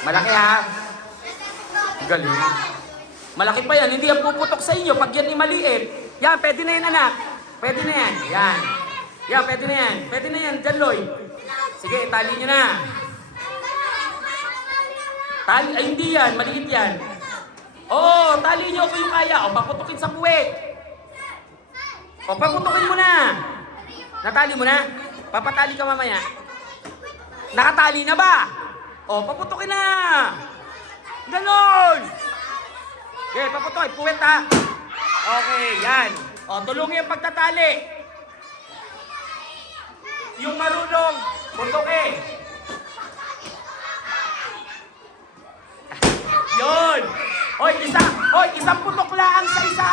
Malaki ha? Galing. Malaki pa yan. Hindi yan puputok sa inyo pag yan ay maliit. Yan, pwede na yan anak. Pwede na yan. Yan. Yan, pwede na yan. Pwede na yan. Diyan, Loy. Sige, itali nyo na. Tali, ay hindi yan. Maliit yan. Oo, tali nyo kung yung kaya. O, paputukin sa puwet. O, paputukin mo na. Natali mo na? Papatali ka mamaya. Nakatali na ba? O, paputukin na. Ganon. Okay, paputukin. Puwet ha. Okay, yan. O, tulungan yung pagtatali. Yung marunong, putukin. Yon! Hoy, isa! Hoy, isang putok lang sa isa!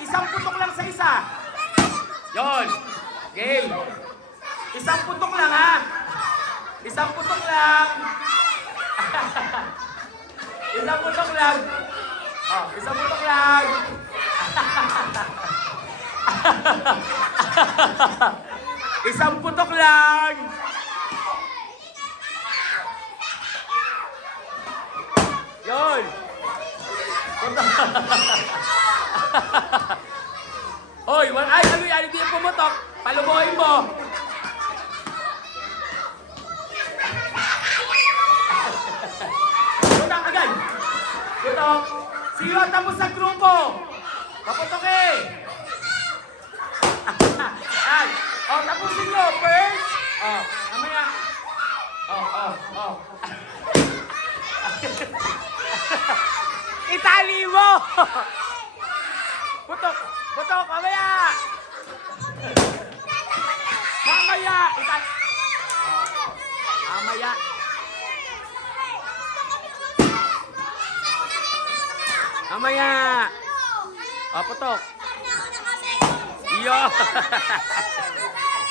Isang putok lang sa isa! Yon! Game! Isang putok lang ha! Isang putok lang! Isang putok lang! Oh, isang putok lang! isang putok lang! Yon! Hoy, wal ay, ano yan, hindi yung pumutok. Palubuhin mo. Putok Putok. Sino ang tapos sa grupo? Paputok eh. Ay, oh, tapusin nyo. First. Oh, mamaya. Oh, oh, oh. Itali mo! Putok! Putok! Mamaya! Mamaya! Itali... Mamaya! Mamaya! Oh, putok! Iyo!